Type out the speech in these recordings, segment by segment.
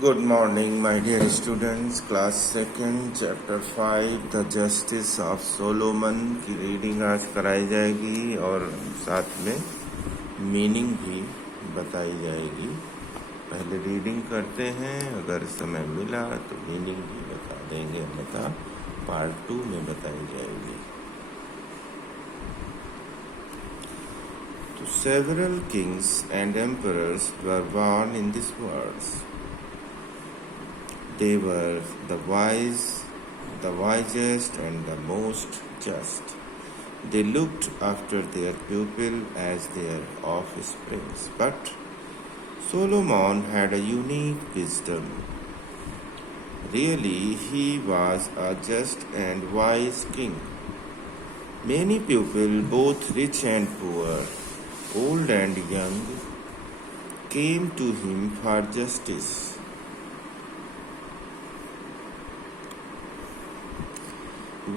Good morning, my dear students. Class second, chapter 5, The Justice of Solomon की reading आज कराई जाएगी और साथ में मीनिंग भी बताई जाएगी। पहले रीडिंग करते हैं, अगर समय मिला तो मीनिंग भी बता देंगे, अन्यथा पार्ट 2 में बताई जाएगी। तो several kings and emperors were born in this world. They were the wisest and the most just. They looked after their pupil as their offsprings. But Solomon had a unique wisdom. Really, he was a just and wise king. Many people, both rich and poor, old and young, came to him for justice.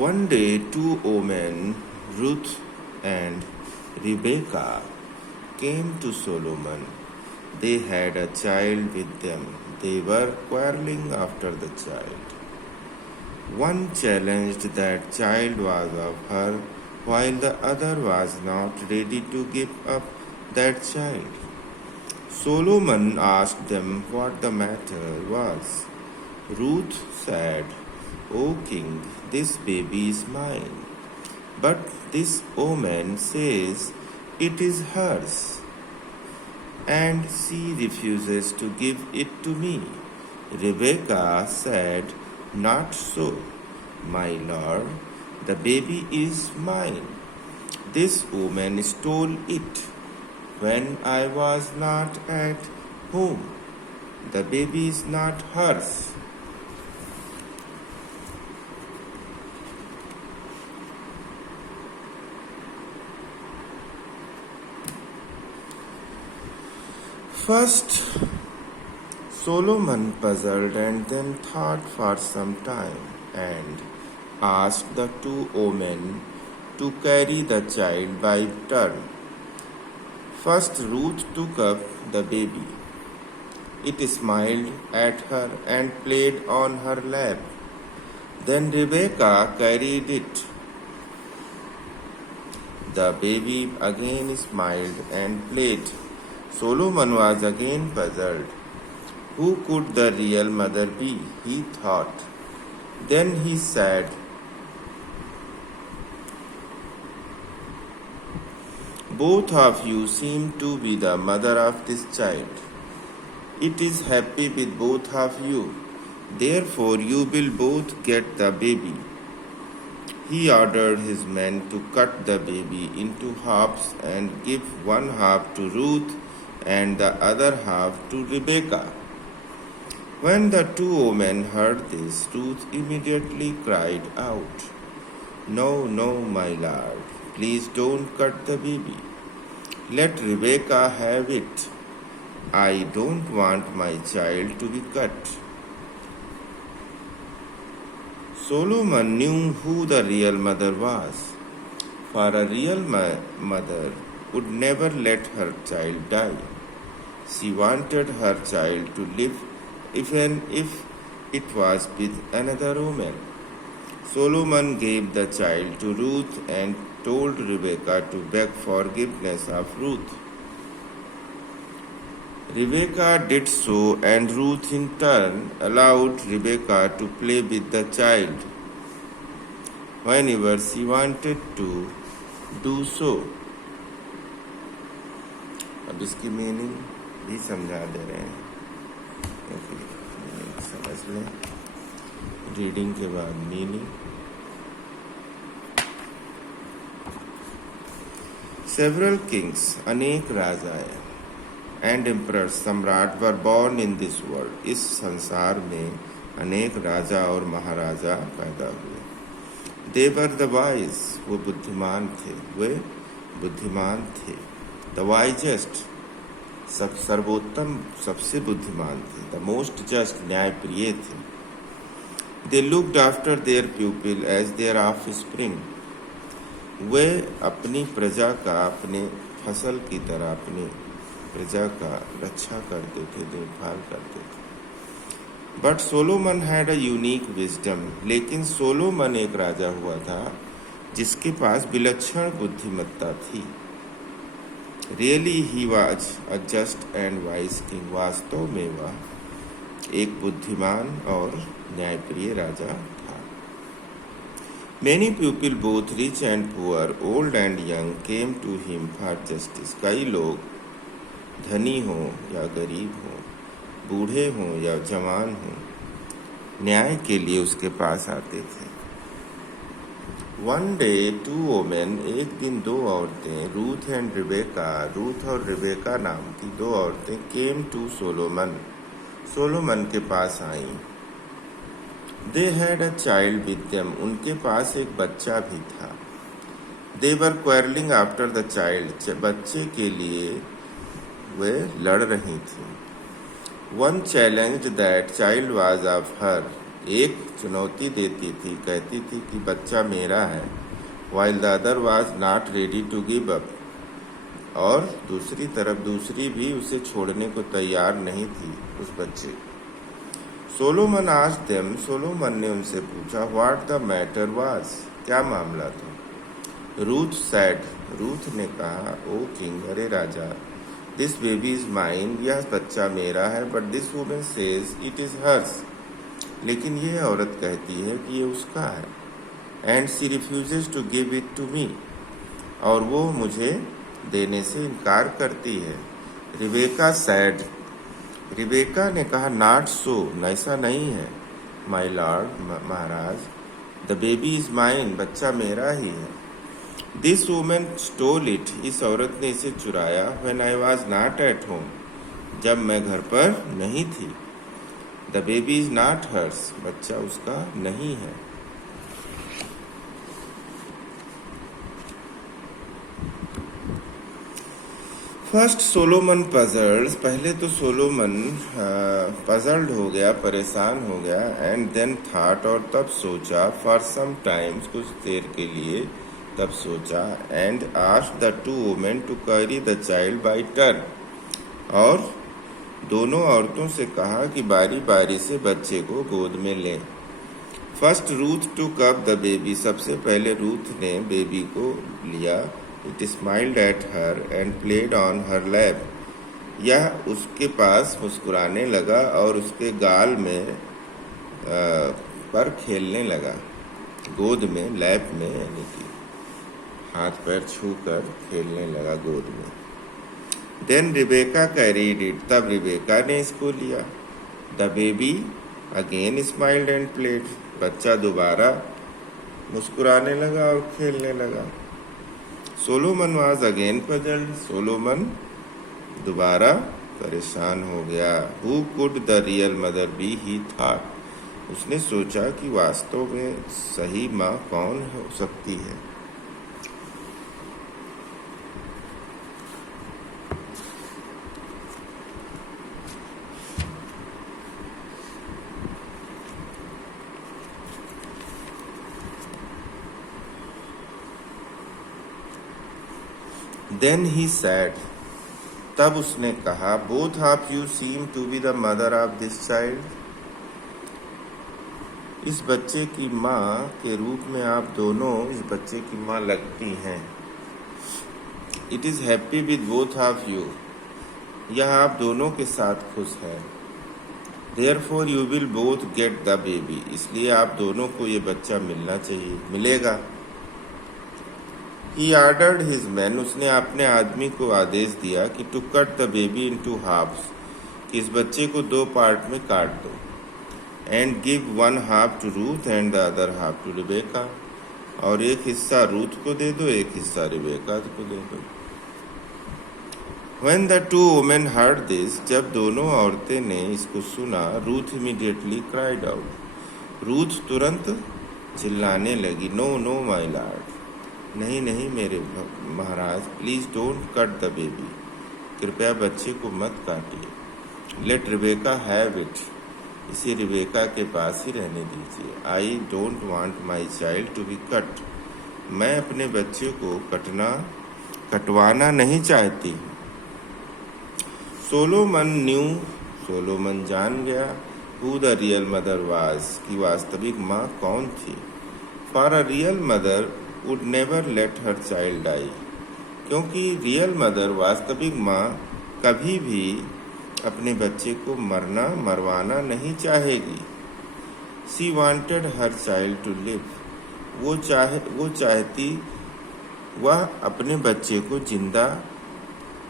One day, two women, Ruth and Rebecca, came to Solomon. They had a child with them. They were quarreling after the child. One challenged that child was of her, while the other was not ready to give up that child. Solomon asked them what the matter was. Ruth said, "O king, this baby is mine, but this woman says it is hers, and she refuses to give it to me." Rebecca said, "Not so, my lord, the baby is mine. This woman stole it when I was not at home. The baby is not hers." First, Solomon puzzled and then thought for some time and asked the two women to carry the child by turn. First, Ruth took up the baby. It smiled at her and played on her lap. Then Rebecca carried it. The baby again smiled and played. Solomon was again puzzled. Who could the real mother be? He thought. Then he said, "Both of you seem to be the mother of this child. It is happy with both of you. Therefore you will both get the baby." He ordered his men to cut the baby into halves and give one half to Ruth and the other half to Rebecca. When the two women heard this, Ruth immediately cried out, "No, no, my lord, please don't cut the baby. Let Rebecca have it. I don't want my child to be cut." Solomon knew who the real mother was, for a real mother would never let her child die. She wanted her child to live even if it was with another woman. Solomon gave the child to Ruth and told Rebecca to beg forgiveness of Ruth. Rebecca did so, and Ruth in turn allowed Rebecca to play with the child whenever she wanted to do so. अब इसकी meaning भी समझा दे रहे हैं, क्योंकि समझ लें reading के बाद मीनिंग। Several kings, अनेक राजाएं, and emperors, सम्राट वर born in this world, इस संसार में अनेक राजा और महाराजा पैदा हुए। They were the wise, वो बुद्धिमान थे, वे बुद्धिमान थे। The wisest, सब सर्वोत्तम, सबसे बुद्धिमान थे। The most just, न्यायप्रिय थे। They looked after their pupil as their offspring. वे अपनी प्रजा का, अपने फसल की तरह अपनी प्रजा का रक्षा करते थे, देखभाल करते थे। But Solomon had a unique wisdom, लेकिन सोलोमन एक राजा हुआ था जिसके पास विलक्षण बुद्धिमत्ता थी। Really he was a just and wise king, वास्तव में वह एक बुद्धिमान और न्यायप्रिय राजा था। Many people both rich and poor, old and young, came to him for justice. कई लोग धनी हों या गरीब हों, बूढ़े हों या जवान हों, न्याय के लिए उसके पास आते थे। वन डे टू वोमेन, एक दिन दो औरतें, रूथ एंड रिबेका, रूथ और रिबेका नाम की दो औरतें, केम टू सोलोमन, सोलोमन के पास आईं। They had a child with them, उनके पास एक बच्चा भी था। दे वर क्वेरलिंग आफ्टर द चाइल्ड, बच्चे के लिए वे लड़ रही थी। One challenge that child was of her, एक चुनौती देती थी, कहती थी कि बच्चा मेरा है। While the other was not ready to give up, और दूसरी तरफ दूसरी भी उसे छोड़ने को तैयार नहीं थी उस बच्चे। सोलोमन आस्क्ड देम, सोलोमन ने उनसे पूछा, व्हाट द मैटर वाज, क्या मामला था। रूथ सैड, रूथ ने कहा, ओ किंग, अरे राजा, दिस बेबी इज माइन, यह बच्चा मेरा है, but this woman says it is hers, लेकिन यह औरत कहती है कि ये उसका है। And she refuses to give it to me, और वो मुझे देने से इनकार करती है। रिबेका सैड, रिबेका ने कहा, नॉट सो, ऐसा नहीं है, my Lord, Maharaj, the baby is mine, बच्चा मेरा ही है। दिस वुमन स्टोल इट, इस औरत ने इसे चुराया, when I was not at home, जब मैं घर पर नहीं थी। The baby is not hers, बच्चा उसका नहीं है। फर्स्ट सोलोमन पजल्ड, पहले तो सोलोमन पजल्ड हो गया, परेशान हो गया। एंड देन थॉट, और तब सोचा, फॉर सम टाइम्स, कुछ देर के लिए तब सोचा। And asked the two women to carry the child by turn, और दोनों औरतों से कहा कि बारी बारी से बच्चे को गोद में लें। First Ruth took up the baby, सबसे पहले रूथ ने बेबी को लिया। It smiled at her and played on her lap, यह उसके पास मुस्कुराने लगा और उसके गाल में पर खेलने लगा। गोद में, लैप में, यानी कि हाथ पैर छू कर खेलने लगा गोद में। देन रिबेका कैरीड इट, तब रिबेका ने इसको लिया। The baby again smiled and played, बच्चा दोबारा मुस्कुराने लगा और खेलने लगा। Solomon was again puzzled, Solomon दोबारा परेशान हो गया। Who could the real mother be, he thought, उसने सोचा कि वास्तव में सही माँ कौन हो सकती है। Then he said, तब उसने कहा, both of you seem to be the mother of this child, इस बच्चे की माँ के रूप में आप दोनों इस बच्चे की माँ लगती हैं। It is happy with both of you, यह आप दोनों के साथ खुश है। Therefore you will both get the baby, इसलिए आप दोनों को ये बच्चा मिलना चाहिए, मिलेगा। He ordered his men, उसने अपने आदमी को आदेश दिया कि to cut the baby into halves, कि इस बच्चे को दो पार्ट में काट दो। And give one half to Ruth and the other half to Rebecca, और एक हिस्सा रूथ को दे दो, एक हिस्सा रिबेका को दे दो। When the two women heard this, जब दोनों औरतें ने इसको सुना, Ruth immediately cried out, Ruth तुरंत चिल्लाने लगी, नो नो माय लॉर्ड, नहीं नहीं मेरे महाराज, please don't cut the baby, कृपया बच्चे को मत काटिए। लेट रिबेका हैव इट, इसे रिबेका के पास ही रहने दीजिए। I don't want my child to be cut, मैं अपने बच्चे को कटवाना नहीं चाहती। सोलोमन न्यू, सोलोमन जान गया, who the real mother was, कि वास्तविक माँ कौन थी। For a real mother would never let her child die, क्योंकि रियल मदर वास्तविक माँ कभी भी अपने बच्चे को मरवाना नहीं चाहेगी। She wanted her child to live, वो चाहती, वह अपने बच्चे को जिंदा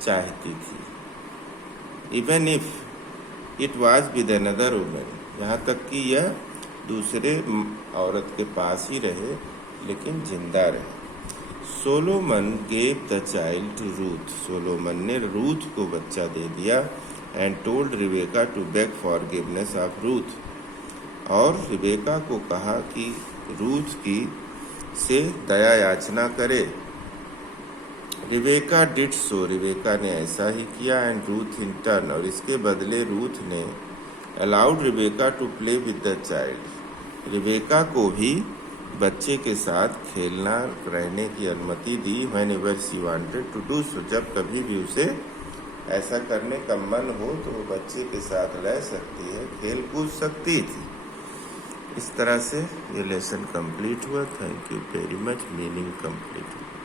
चाहती थी। Even if it was with another woman, यहाँ तक कि यह दूसरे औरत के पास ही रहे लेकिन जिंदा रहे। Solomon gave the child to Ruth, Solomon ने रूथ को बच्चा दे दिया। And told Rebecca to beg forgiveness of Ruth, और रिबेका को कहा कि रूथ की से दया याचना करे। रिबेका डिड सो, रिबेका ने ऐसा ही किया। एंड रूथ इन टर्न, और इसके बदले रूथ ने allowed Rebecca to play with the child, Rebecca को भी बच्चे के साथ खेलना रहने की अनुमति दी। Whenever she wanted to do so, जब कभी भी उसे ऐसा करने का मन हो तो वो बच्चे के साथ रह सकती है, खेल कूद सकती थी। इस तरह से ये लेसन कंप्लीट हुआ। Thank you very much. Meaning complete हुआ।